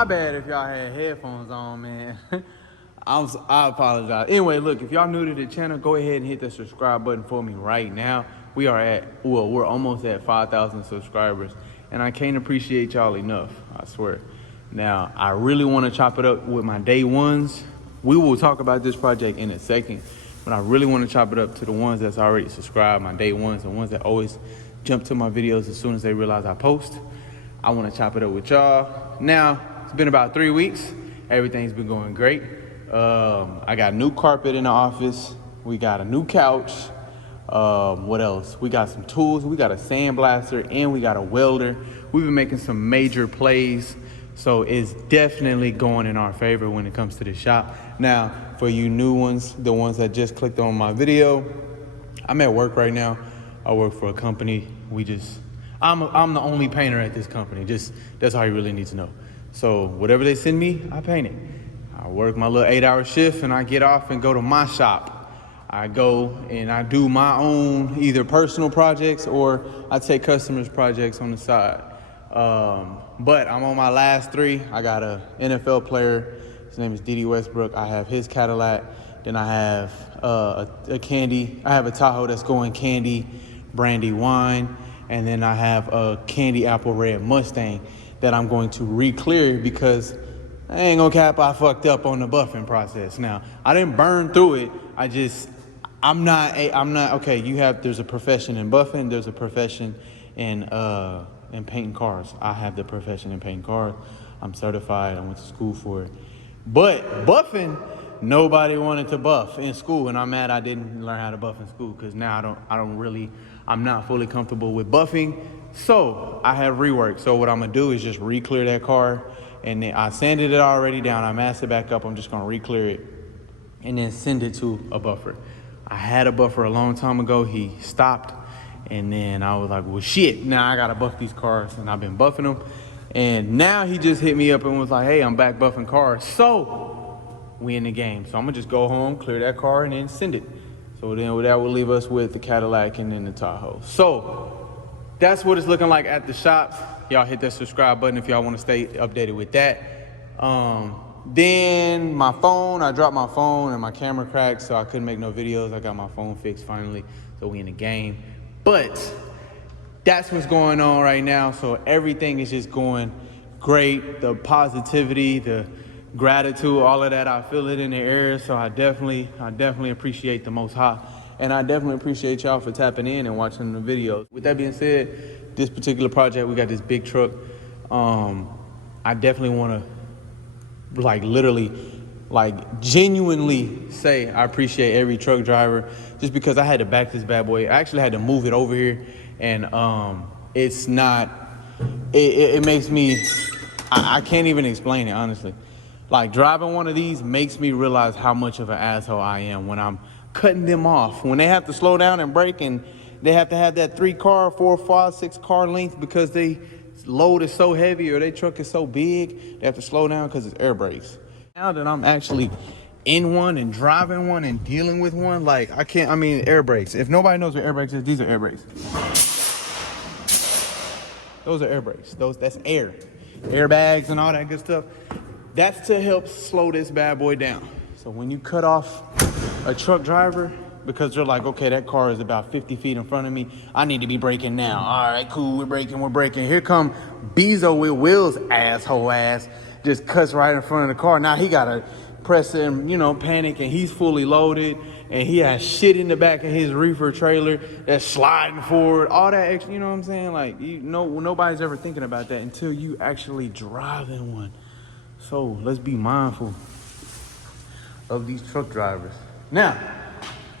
My bad if y'all had headphones on, man. I apologize. Anyway, look, if y'all new to the channel, go ahead and hit the subscribe button for me right now. We're almost at 5,000 subscribers, and I can't appreciate y'all enough, I swear. Now, I really want to chop it up with my day ones. We will talk about this project in a second, but I really want to chop it up to the ones that's already subscribed, my day ones, the ones that always jump to my videos as soon as they realize I post. I want to chop it up with y'all. Now, it's been about 3 weeks. Everything's been going great. I got new carpet in the office. We got a new couch. What else? We got some tools. We got a sandblaster and we got a welder. We've been making some major plays. So it's definitely going in our favor when it comes to the shop. Now, for you new ones, the ones that just clicked on my video, I'm at work right now. I work for a company. I'm the only painter at this company. That's all you really need to know. So whatever they send me, I paint it. I work my little 8-hour shift and I get off and go to my shop. I go and I do my own either personal projects or I take customers' projects on the side. But I'm on my last 3. I got a NFL player. His name is Dede Westbrook. I have his Cadillac. Then I have a candy. I have a Tahoe that's going candy, brandy wine. And then I have a candy apple red Mustang that I'm going to re-clear because I ain't gonna cap, I fucked up on the buffing process. Now, I didn't burn through it. I'm not, okay, there's a profession in buffing, there's a profession in painting cars. I have the profession in painting cars. I'm certified, I went to school for it. But buffing, nobody wanted to buff in school, and I'm mad I didn't learn how to buff in school because now I'm not fully comfortable with buffing. So I have rework. So what I'm gonna do is just re-clear that car, and then I sanded it already down. I masked it back up. I'm just gonna re-clear it and then send it to a buffer. I had a buffer a long time ago. He stopped, and then I was like, well, shit, now I gotta buff these cars, and I've been buffing them. And now he just hit me up and was like, hey, I'm back buffing cars. So we in the game. So I'm gonna just go home, clear that car, and then send it. So then that will leave us with the Cadillac and then the Tahoe. So that's what it's looking like at the shop. Y'all hit that subscribe button if y'all want to stay updated with that. Then my phone, I dropped my phone and my camera cracked, so I couldn't make no videos. I got my phone fixed finally, so we in the game. But that's what's going on right now. So everything is just going great. The positivity, the gratitude, all of that, I feel it in the air. So I definitely appreciate the Most High. And I definitely appreciate y'all for tapping in and watching the videos. With that being said, this particular project, we got this big truck. I definitely want to genuinely say I appreciate every truck driver just because I had to back this bad boy. I actually had to move it over here, and it makes me, I can't even explain it, honestly. Like, driving one of these makes me realize how much of an asshole I am when I'm cutting them off. When they have to slow down and brake, and they have to have that 3-car, 4, 5, 6-car length because they load is so heavy or their truck is so big, they have to slow down because it's air brakes. Now that I'm actually in one and driving one and dealing with one, air brakes. If nobody knows what air brakes is, these are air brakes. Those are air brakes. That's air. Airbags and all that good stuff. That's to help slow this bad boy down. So when you cut off a truck driver, because they're like, okay, that car is about 50 feet in front of me, I need to be braking now. All right, cool, we're braking. Here come Bezo with wheels, asshole ass, just cuts right in front of the car. Now he gotta press and, panic, and he's fully loaded, and he has shit in the back of his reefer trailer that's sliding forward, all that extra, you know what I'm saying? Like, nobody's ever thinking about that until you actually driving one. So let's be mindful of these truck drivers. Now,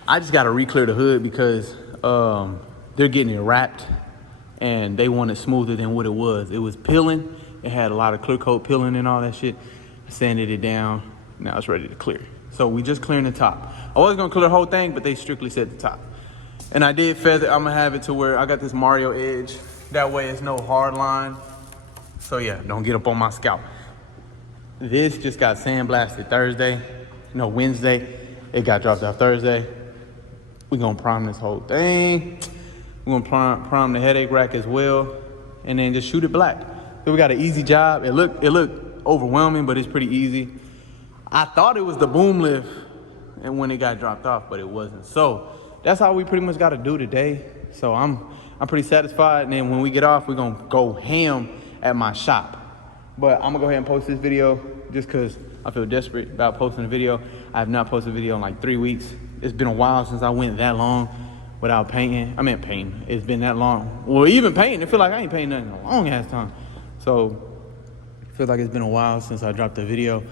I just got to re-clear the hood because they're getting it wrapped and they want it smoother than what it was. It was peeling. It had a lot of clear coat peeling and all that shit. I sanded it down. Now it's ready to clear. So we just clearing the top. I was going to clear the whole thing, but they strictly said the top. And I did feather. I'm going to have it to where I got this Mario edge. That way it's no hard line. So yeah, don't get up on my scalp. This just got sandblasted Wednesday. It got dropped off Thursday. We're gonna prime this whole thing. We're gonna prime the headache rack as well, and then just shoot it black. So we got an easy job. It looked overwhelming, but it's pretty easy. I thought it was the boom lift and when it got dropped off, but it wasn't. So that's how we pretty much got to do today. So I'm pretty satisfied. And then when we get off, we're gonna go ham at my shop. But I'm gonna go ahead and post this video just cause I feel desperate about posting a video. I have not posted a video in like 3 weeks. It's been a while since I went that long without painting. I meant painting. It's been that long. Well, even painting, I feel like I ain't painting nothing in a long ass time. So I feel like it's been a while since I dropped a video.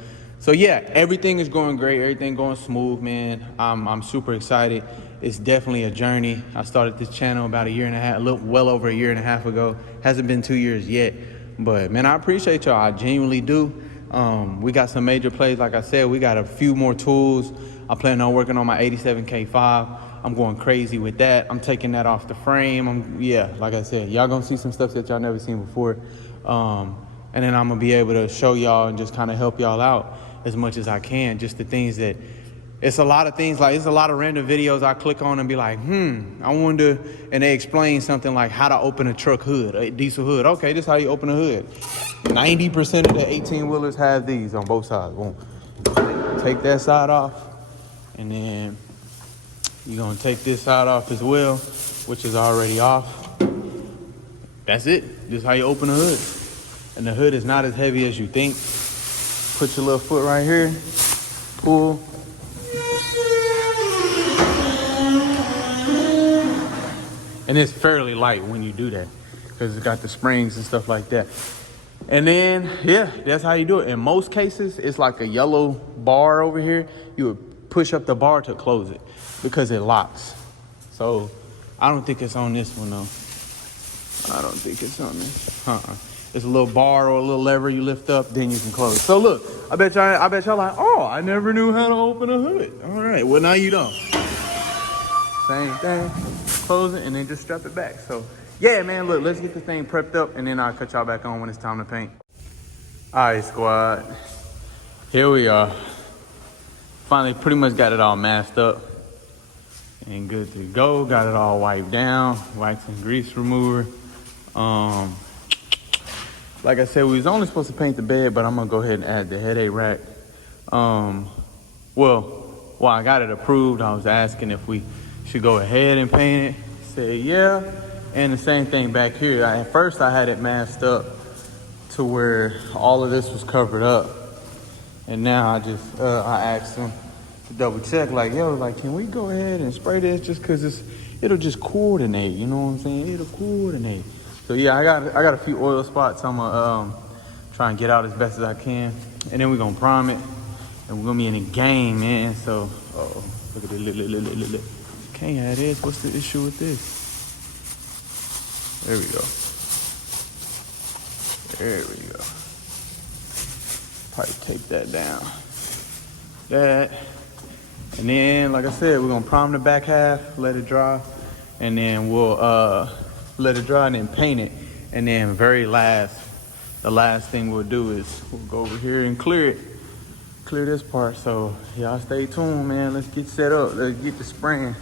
So yeah, everything is going great. Everything going smooth, man. I'm super excited. It's definitely a journey. I started this channel about a year and a half, well over a year and a half ago. Hasn't been 2 years yet, but man, I appreciate y'all. I genuinely do. We got some major plays. Like I said, we got a few more tools. I plan on working on my 87K5. I'm going crazy with that. I'm taking that off the frame. Yeah, like I said, y'all gonna see some stuff that y'all never seen before. And then I'm gonna be able to show y'all and just kind of help y'all out as much as I can. Just the things that, it's a lot of things, like it's a lot of random videos I click on and be like, I wonder, and they explain something like how to open a truck hood, a diesel hood. Okay, this is how you open a hood. 90% of the 18-wheelers have these on both sides. Boom. Take that side off, and then you're gonna take this side off as well, which is already off. That's it. This is how you open a hood. And the hood is not as heavy as you think. Put your little foot right here, pull. And it's fairly light when you do that because it's got the springs and stuff like that. And then, yeah, that's how you do it. In most cases, it's like a yellow bar over here. You would push up the bar to close it because it locks. So I don't think it's on this one though. I don't think it's on this. It's a little bar or a little lever you lift up, then you can close. So look, I bet y'all like, oh, I never knew how to open a hood. All right, well now you don't. Same thing, close it and then just strap it back. So yeah, man, look, let's get this thing prepped up and then I'll cut y'all back on when it's time to paint. All right, squad, here we are. Finally pretty much got it all masked up and good to go. Got it all wiped down, wax and grease remover. Like I said, we was only supposed to paint the bed, but I'm gonna go ahead and add the headache rack. Well, I got it approved. I was asking if we should go ahead and paint it. Said yeah, and the same thing back here. At first I had it masked up to where all of this was covered up, and now I asked them to double check, like, yo, like, can we go ahead and spray this just cause it'll just coordinate, you know what I'm saying? It'll coordinate. So yeah, I got a few oil spots I'm gonna try and get out as best as I can, and then we're gonna prime it, and we're gonna be in a game, man. So, look at it, look. Can't have this. What's the issue with this? There we go. There we go. Probably tape that down. That, and then, like I said, we're gonna prime the back half, let it dry, and then we'll let it dry and then paint it. And then the last thing we'll do is we'll go over here and clear this part. So y'all stay tuned, man. Let's get set up. Let's get the spraying.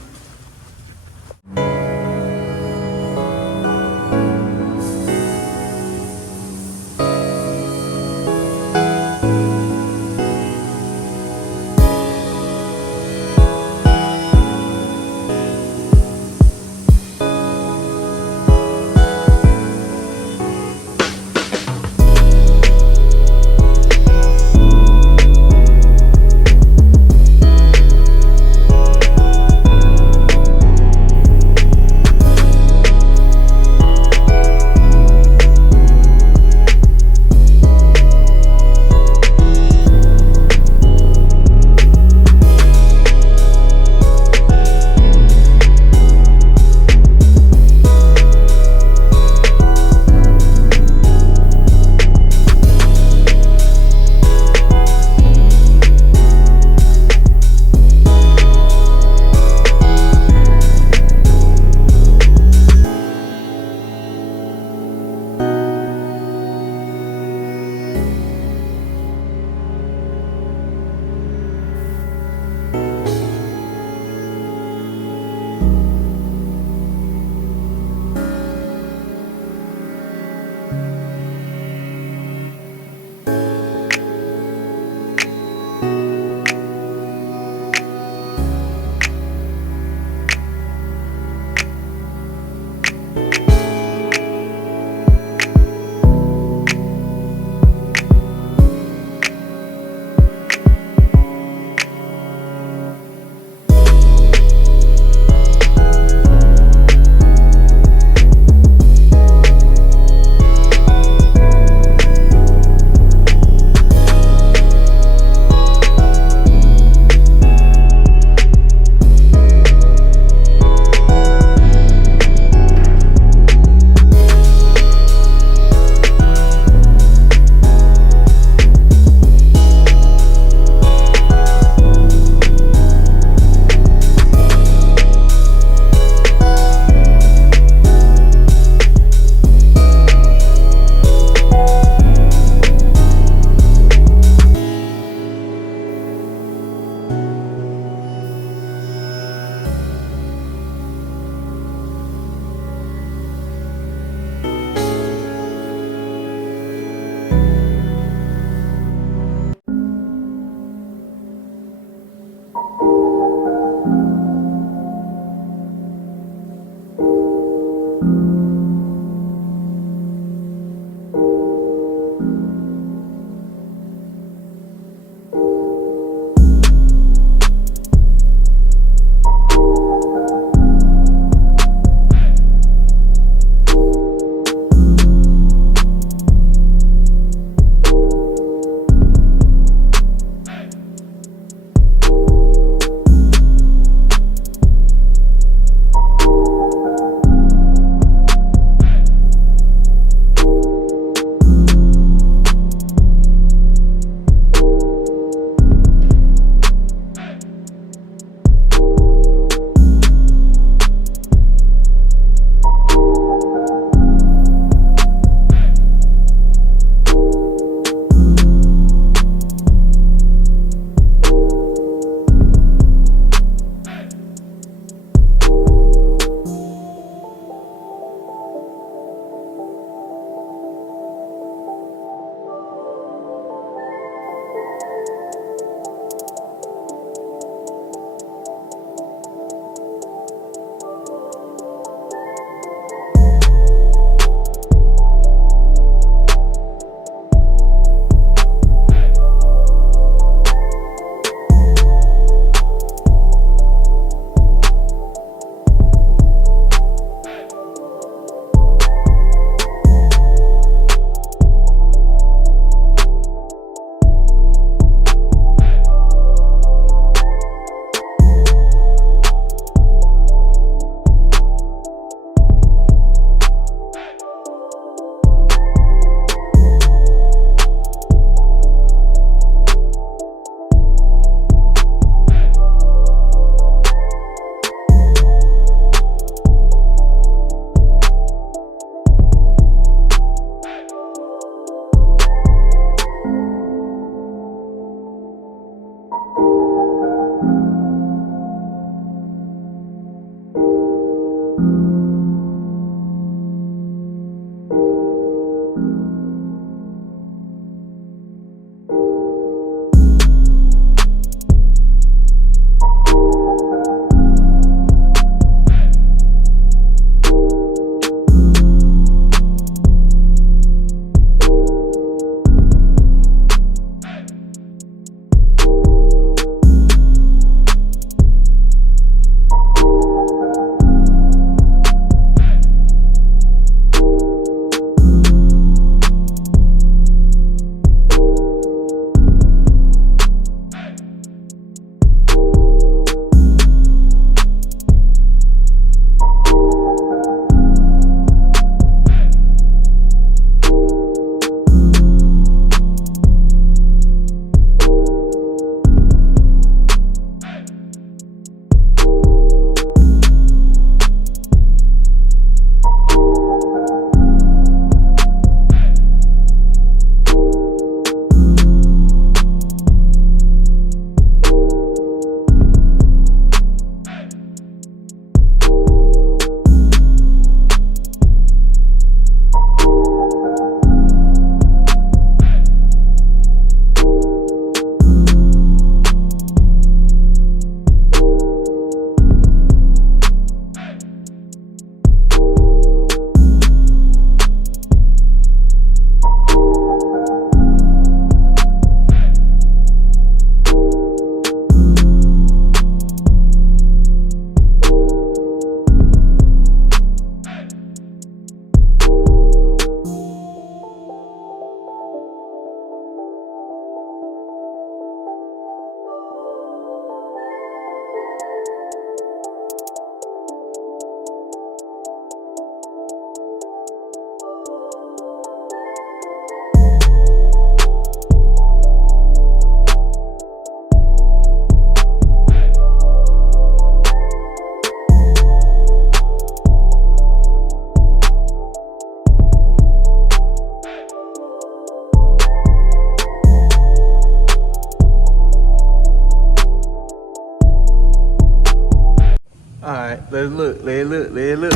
right, let's look, let's look.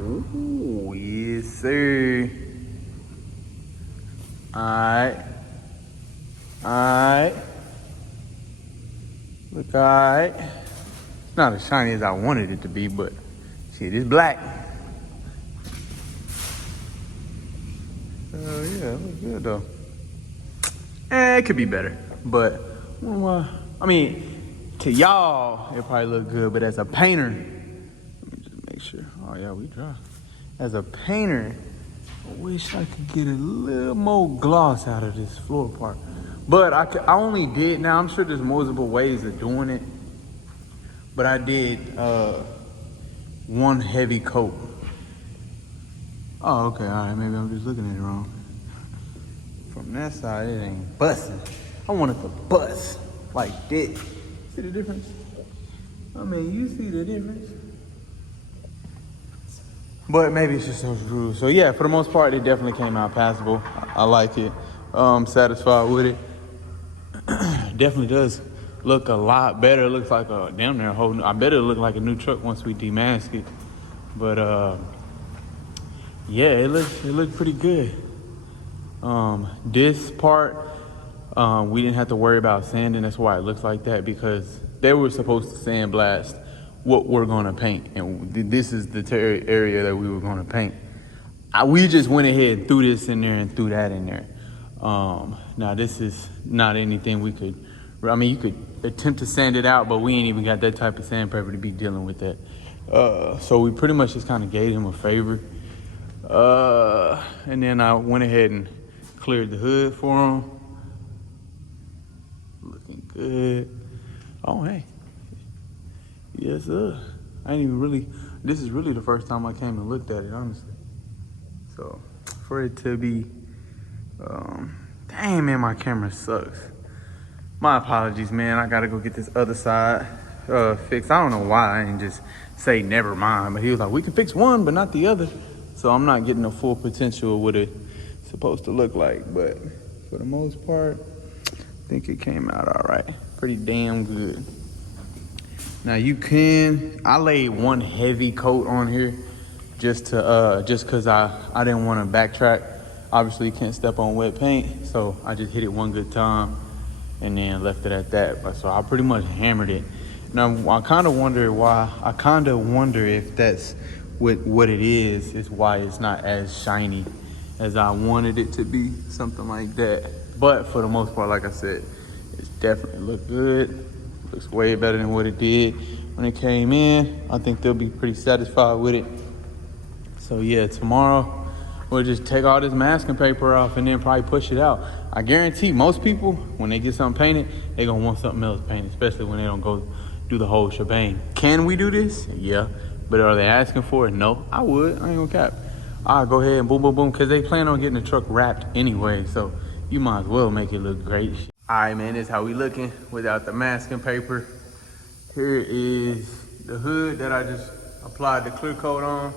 Ooh, yes, sir. All right. Look, all right. It's not as shiny as I wanted it to be, but shit, it's black. Oh yeah, it looks good though. It could be better, but I mean, to y'all, it probably look good, but as a painter, let me just make sure. Oh yeah, we dry. As a painter, I wish I could get a little more gloss out of this floor part. But I only did, now I'm sure there's multiple ways of doing it, but I did one heavy coat. Oh, okay, all right, maybe I'm just looking at it wrong. From that side, it ain't busting. I want it to bust like this. See the difference? I mean, you see the difference. But maybe it's just those rules. So yeah, for the most part, it definitely came out passable. I like it. Satisfied with it. Definitely does look a lot better. It looks like a damn near whole new, I bet it'll look like a new truck once we demask it. But yeah, it looked pretty good. This part, we didn't have to worry about sanding. That's why it looks like that, because they were supposed to sandblast what we're gonna paint, and this is the area that we were gonna paint. We just went ahead and threw this in there and threw that in there. Now this is not anything we could, I mean, you could attempt to sand it out, but we ain't even got that type of sandpaper to be dealing with that. So we pretty much just kind of gave him a favor. And then I went ahead and cleared the hood for him. Looking good. Oh, hey. Yes, sir. I ain't even really, this is really the first time I came and looked at it, honestly. So for it to be, dang, man, my camera sucks. My apologies, man. I gotta go get this other side fixed. I don't know why I didn't just say never mind, but he was like, we can fix one, but not the other. So I'm not getting the full potential of what it's supposed to look like. But for the most part, I think it came out all right. Pretty damn good. Now you can, I laid one heavy coat on here just cause I didn't want to backtrack. Obviously you can't step on wet paint. So I just hit it one good time and then left it at that. But so I pretty much hammered it. Now I kind of wonder if that's what it is why it's not as shiny as I wanted it to be, something like that. But for the most part, like I said, it's definitely looked good. Looks way better than what it did when it came in. I think they'll be pretty satisfied with it. So yeah, tomorrow we'll just take all this masking paper off and then probably push it out. I guarantee most people, when they get something painted, they're gonna want something else painted, especially when they don't go do the whole shebang. Can we do this? Yeah. But are they asking for it? No. I would. I ain't gonna cap. I'll go ahead and boom, boom, boom, because they plan on getting the truck wrapped anyway, so you might as well make it look great. All right, man, this is how we looking without the masking paper. Here is the hood that I just applied the clear coat on,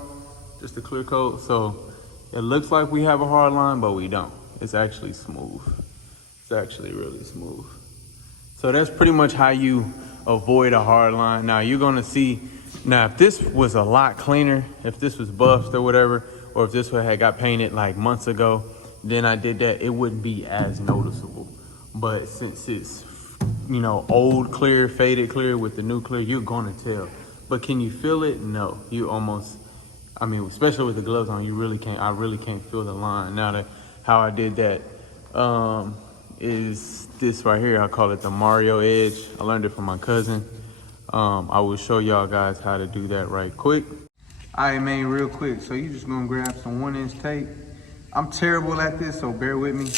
just the clear coat. So it looks like we have a hard line, but we don't. It's actually smooth. It's actually really smooth. So that's pretty much how you avoid a hard line. Now you're gonna see, now if this was a lot cleaner, if this was buffed or whatever, or if this one had got painted like months ago, then I did that, it wouldn't be as noticeable. But since it's, you know, old clear, faded clear with the new clear, you're gonna tell. But can you feel it? No, you almost, I mean, especially with the gloves on, you really can't, I really can't feel the line. Now how I did that is this right here. I call it the Mario Edge. I learned it from my cousin. I will show y'all guys how to do that right quick. All right, man, real quick. So you just gonna grab some 1-inch tape. I'm terrible at this, so bear with me,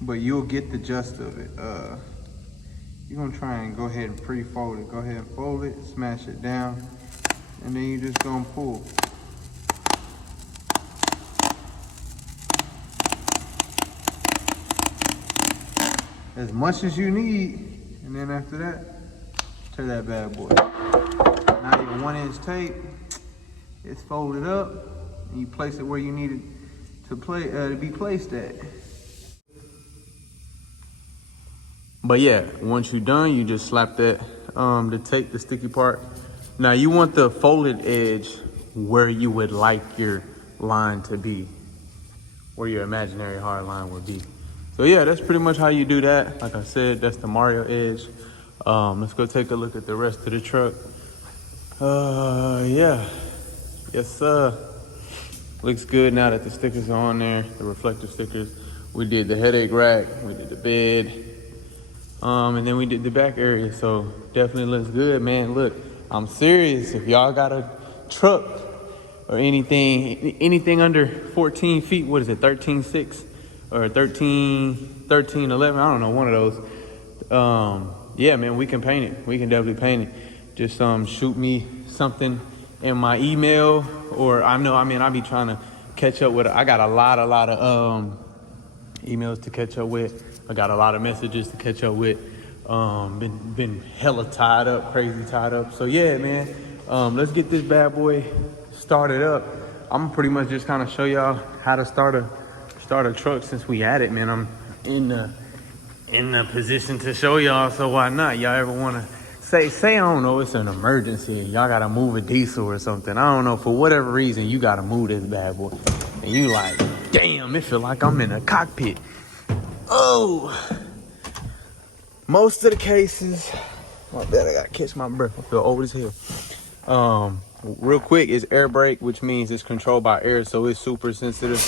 but you'll get the gist of it. You're gonna try and go ahead and pre-fold it. Go ahead and fold it, smash it down, and then you just gonna pull. As much as you need, and then after that, tear that bad boy. Now your 1-inch tape, it's folded up, and you place it where you need it to be placed at. But yeah, once you're done, you just slap that, the tape, the sticky part, Now you want the folded edge where you would like your line to be, where your imaginary hard line would be. So yeah, that's pretty much how you do that. Like I said, that's the Mario edge. Let's go take a look at the rest of the truck. Yeah, yes sir. Looks good now that the stickers are on there, the reflective stickers. We did the headache rack, we did the bed, and then we did the back area. So definitely looks good, man. Look, I'm serious. If y'all got a truck or anything under 14 feet, what is it, 13.6 or 13.11? I don't know, one of those. Yeah, man, we can paint it. We can definitely paint it. Just shoot me something in my email, or I be trying to catch up with. I got a lot of emails to catch up with. I got a lot of messages to catch up with. Been hella tied up, crazy tied up. So yeah, man, let's get this bad boy started up. I'm pretty much just kind of show y'all how to start a truck since we at it, man. I'm in the position to show y'all, so why not? Y'all ever want to say I don't know, it's an emergency, y'all gotta move a diesel or something, I don't know, for whatever reason you gotta move this bad boy, and you like, damn, it feel like I'm in a cockpit. Oh, most of the cases, I bet I gotta catch my breath, I feel old as hell. Real quick, it's air brake, which means it's controlled by air, so it's super sensitive.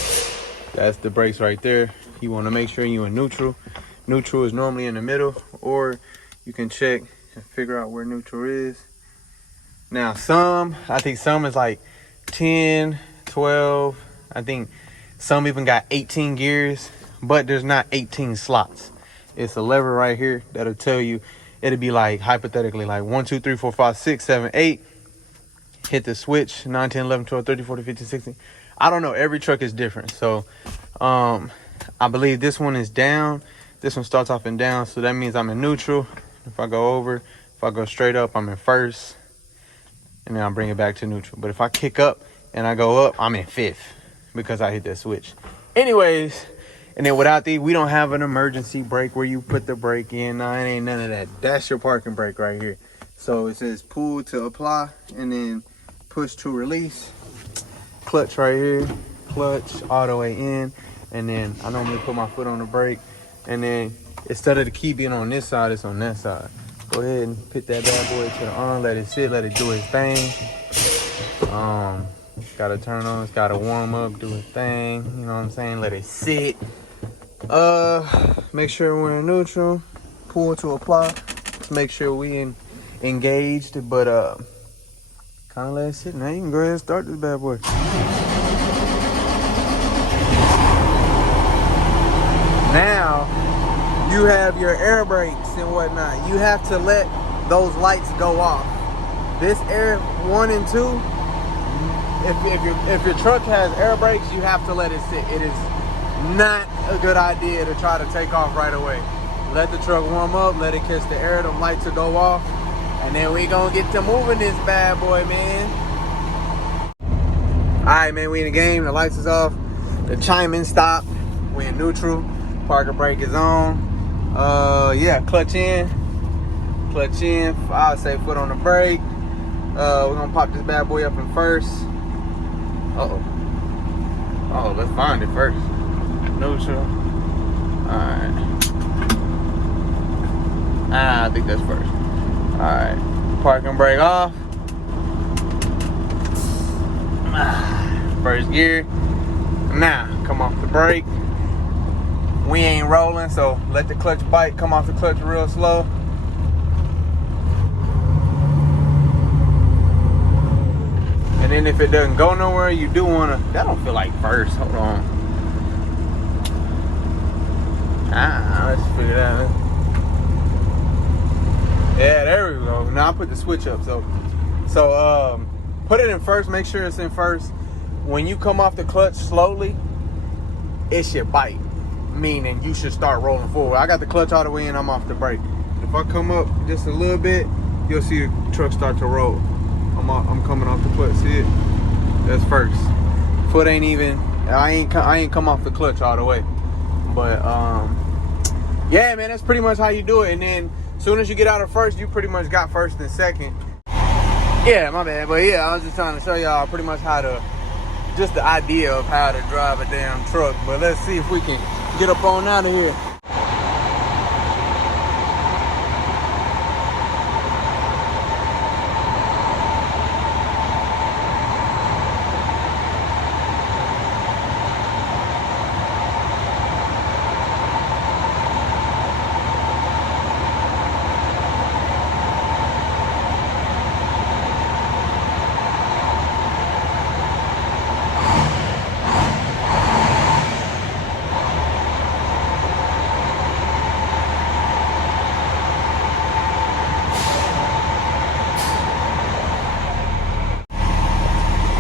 That's the brakes right there. You want to make sure you're in neutral. Neutral is normally in the middle, or you can check and figure out where neutral is. Now I think some is like 10, 12. I think some even got 18 gears, but there's not 18 slots. It's a lever right here that'll tell you, it'll be like hypothetically like 1, 2, 3, 4, 5, 6, 7, 8. Hit the switch, 9, 10, 11, 12, 13, 14, 15, 16. I don't know, every truck is different. So I believe this one is down. This one starts off and down, so that means I'm in neutral. If I go over, if I go straight up, I'm in first, and then I'll bring it back to neutral. But if I kick up and I go up, I'm in fifth because I hit that switch. Anyways, and then without these, we don't have an emergency brake where you put the brake in. Nah, it ain't none of that. That's your parking brake right here. So it says pull to apply, and then push to release. Clutch right here, clutch all the way in, and then I normally put my foot on the brake, and then instead of the key being on this side, it's on that side. Go ahead and put that bad boy to the on, let it sit, let it do its thing. Gotta turn on, it's gotta warm up, do its thing, you know what I'm saying? Let it sit. Make sure we're in neutral, pull to apply. Let's make sure we engaged, but kind of let it sit. Now you can go ahead and start this bad boy. Now you have your air brakes and whatnot. You have to let those lights go off. This air 1 and 2, if your truck has air brakes, you have to let it sit. It is not a good idea to try to take off right away. Let the truck warm up, let it catch the air, them lights will go off, and then we gonna get to moving this bad boy, man. All right, man, we in the game. The lights is off. The chiming stopped. We in neutral. Parker brake is on. Yeah, clutch in. Clutch in. I would say foot on the brake. We're gonna pop this bad boy up in first. Oh, let's find it first. Neutral. All right. I think that's first. All right. Parking brake off. First gear. Now, come off the brake. We ain't rolling, so let the clutch bite. Come off the clutch real slow. And then if it doesn't go nowhere, you do wanna, that don't feel like first, hold on. Let's figure that out. Yeah, there we go. Now I put the switch up, so put it in first, make sure it's in first. When you come off the clutch slowly, it should bite, meaning you should start rolling forward. I got the clutch all the way in, I'm off the brake. If I come up just a little bit, you'll see the truck start to roll. I'm coming off the clutch, see it? That's first. Foot ain't even, I ain't come off the clutch all the way. But yeah, man, that's pretty much how you do it. And then as soon as you get out of first, you pretty much got first and second. Yeah, my bad. But yeah, I was just trying to show y'all pretty much just the idea of how to drive a damn truck. But let's see if we can get up on out of here.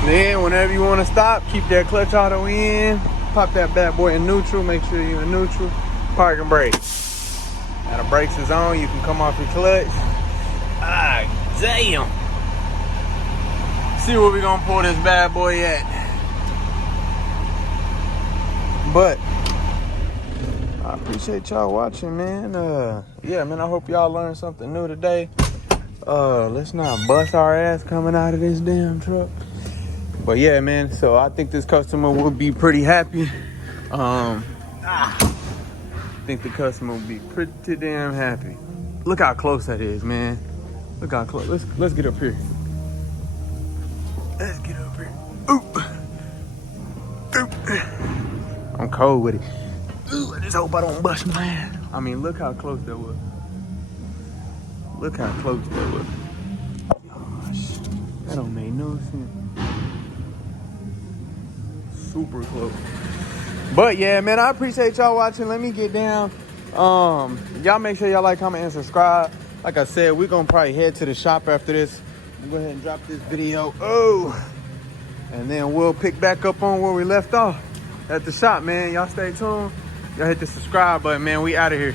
Then whenever you want to stop, keep that clutch auto in, pop that bad boy in neutral, make sure you're in neutral, park and brake. Now the brakes is on, you can come off your clutch. Ah, damn. See where we gonna pull this bad boy at. But I appreciate y'all watching, man. Yeah, man, I hope y'all learned something new today. Let's not bust our ass coming out of this damn truck. But yeah, man, so I think this customer will be pretty happy. I think the customer will be pretty damn happy. Look how close that is, man. Look how close. Let's get up here. Let's get up here. Ooh. Ooh. I'm cold with it. Ooh, I just hope I don't bust my ass. I mean, look how close that was. Look how close that was. Gosh, that don't make no sense. Super close. But yeah, man, I appreciate y'all watching. Let me get down. Y'all make sure y'all like, comment, and subscribe. Like I said, we're gonna probably head to the shop after this. Go ahead and drop this video. And then we'll pick back up on where we left off at the shop, man. Y'all stay tuned. Y'all hit the subscribe button, man. We out of here.